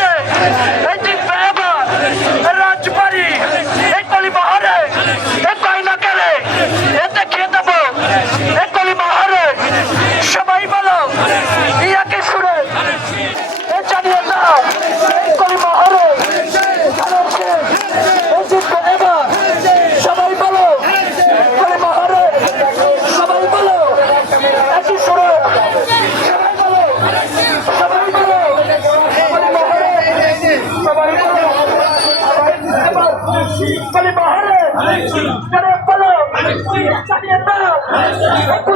রে Venezuela. Venezuela. Venezuela.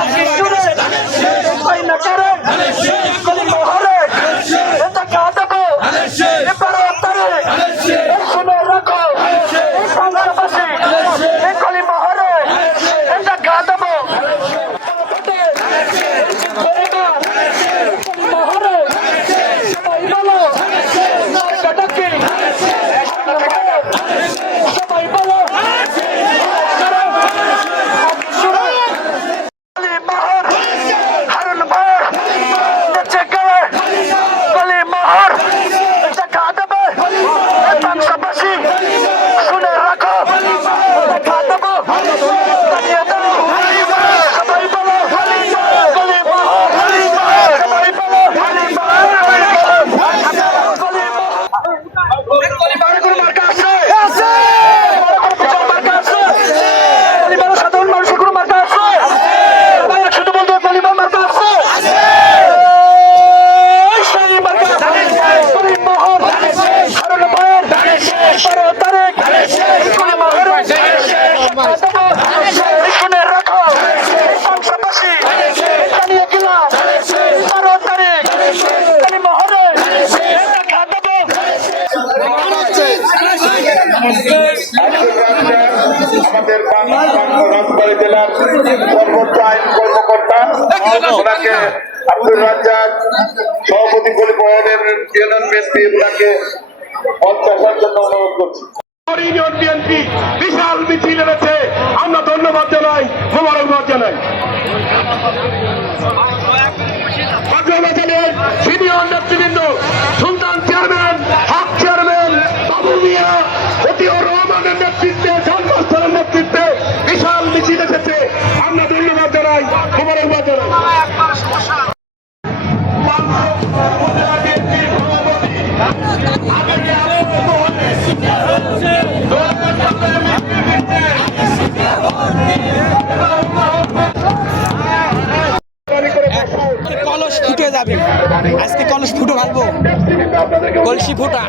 যথেষ্ট আমাদের রাজবাড়ী জেলার সর্বোচ্চ আইন কর্মকর্তা ওনাকে আব্দুল রাজ্জাক সভাপতি পরিবহনের চেয়ারম্যান ব্যক্তি ওনাকে পদ জন্য অনুরোধ করছি বিশাল মিছিল এনেছে আমরা ধন্যবাদ জানাই মোবারকবাদ জানাই সিনিয়র নেতৃবৃন্দ কলস ফুটে যাবে। আজকে কলস ফুটো ভাববো কলসি ফুটা।